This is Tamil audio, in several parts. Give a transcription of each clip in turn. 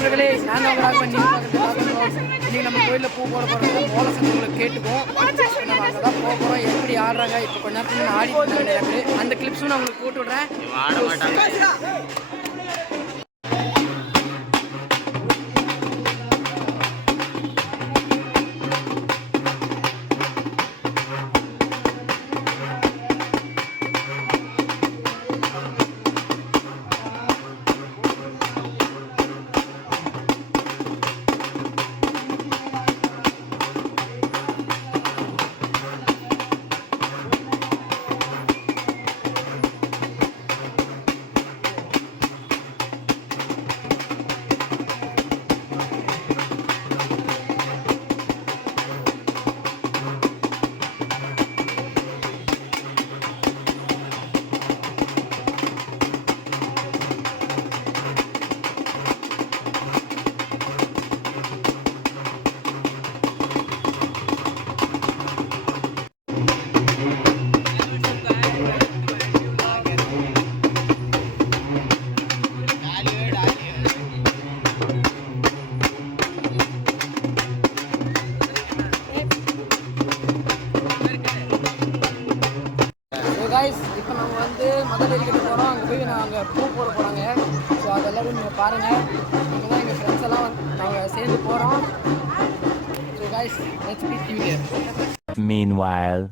நண்பர்களே, நான் தான் உங்களாக இன்றைக்கி நம்ம கோயிலில் பூ போட போகிறத மோள சங்கங்களை கேட்டுப்போம். நம்ம அங்கே தான் போக போகிறோம். எப்படி ஆடுறாங்க இப்போ கொஞ்ச நேரத்துக்கு ஆடிட்டு இருந்தாங்க. அந்த கிளிப்ஸும் நான் உங்களுக்கு போட்டு விட்றேன். இப்போ நம்ம வந்து மதவெளிக்கிட்ட போகிறோம். அங்கே போய் நாங்கள் பூ போட போகிறாங்க. ஸோ அதெல்லாம் நீங்கள் பாருங்கள். இங்கே தான் எங்கள் ஃப்ரெண்ட்ஸ் எல்லாம் நாங்கள் சேர்ந்து போகிறோம். So guys, let's meet you here. Meanwhile.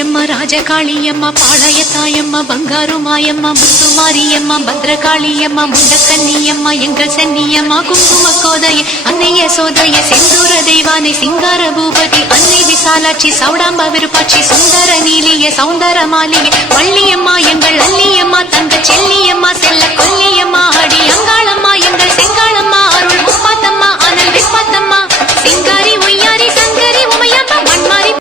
Mariyamma Rajakaliyamma Palayathayamma Bangaru Mayamma Muthumariyamma Bhadrakaliyamma Mundakanniyamma எங்கள் சென்னியம்மா குங்கும கோதைய அன்னைய சோதைய செந்தூர தெய்வானை சிங்கார பூபதி அன்னை விசாலாட்சி சௌடாம்பா விருப்பாட்சி சுந்தர நீலிய சௌந்தர மாளிகை வள்ளியம்மா எங்கள் அல்லியம்மா தங்க செல்லியம்மா செல்ல கொல்லியம்மா அடி அங்காளம்மா எங்கள் செங்காளம்மா அருள் முப்பாத்தம்மா அனல் விஸ்பாத்தம்மா சிங்காரி ஒய்யாரி சங்கரி உமையம்மா மண்மாரி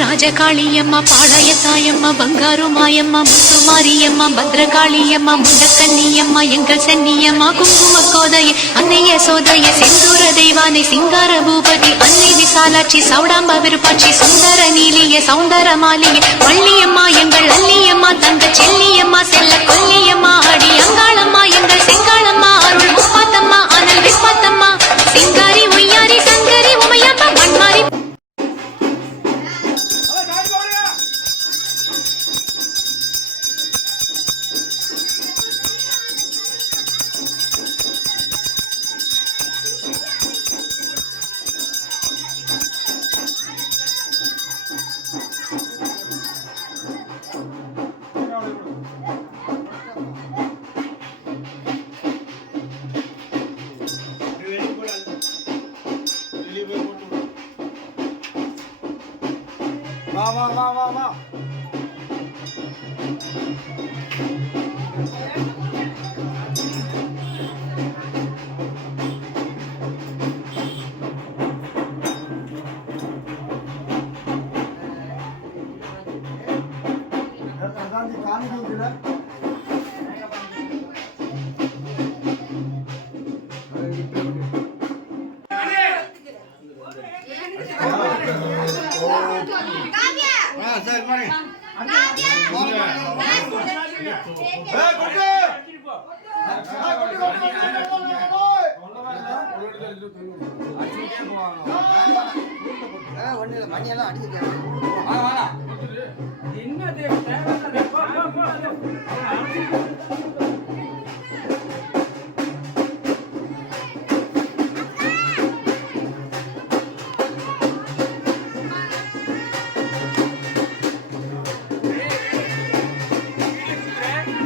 ராஜகாளியம்மா பாளையத்தாயம்மா பங்காரு மாயம்மா முத்துமாரியம்மா பத்ரகாளியம்மா முண்டக்கன்னியம்மா எங்கள் சென்னியம்மா குங்கும கோதைய அன்னைய சோதைய செந்தூர தெய்வானை சிங்கார பூபதி அன்னை விசாலாட்சி சௌடாம்பா விருப்பாட்சி சுந்தர நீலிய சௌந்தர மாளிகை வள்ளியம்மா எங்கள் அல்லியம்மா தங்க செல்லியம்மா செல்ல கொல்லியம்மா அடி அங்காளம்மா எங்கள் செங்காளம்மா அருள் முப்பாத்தம்மா அனல் விஸ்பாத்தம்மா சிங்காரி ஒய்யாரி சங்கரி உமையம்மா மண்மாரி வா மணியெல்லாம் அடிச்சிருக்காங்க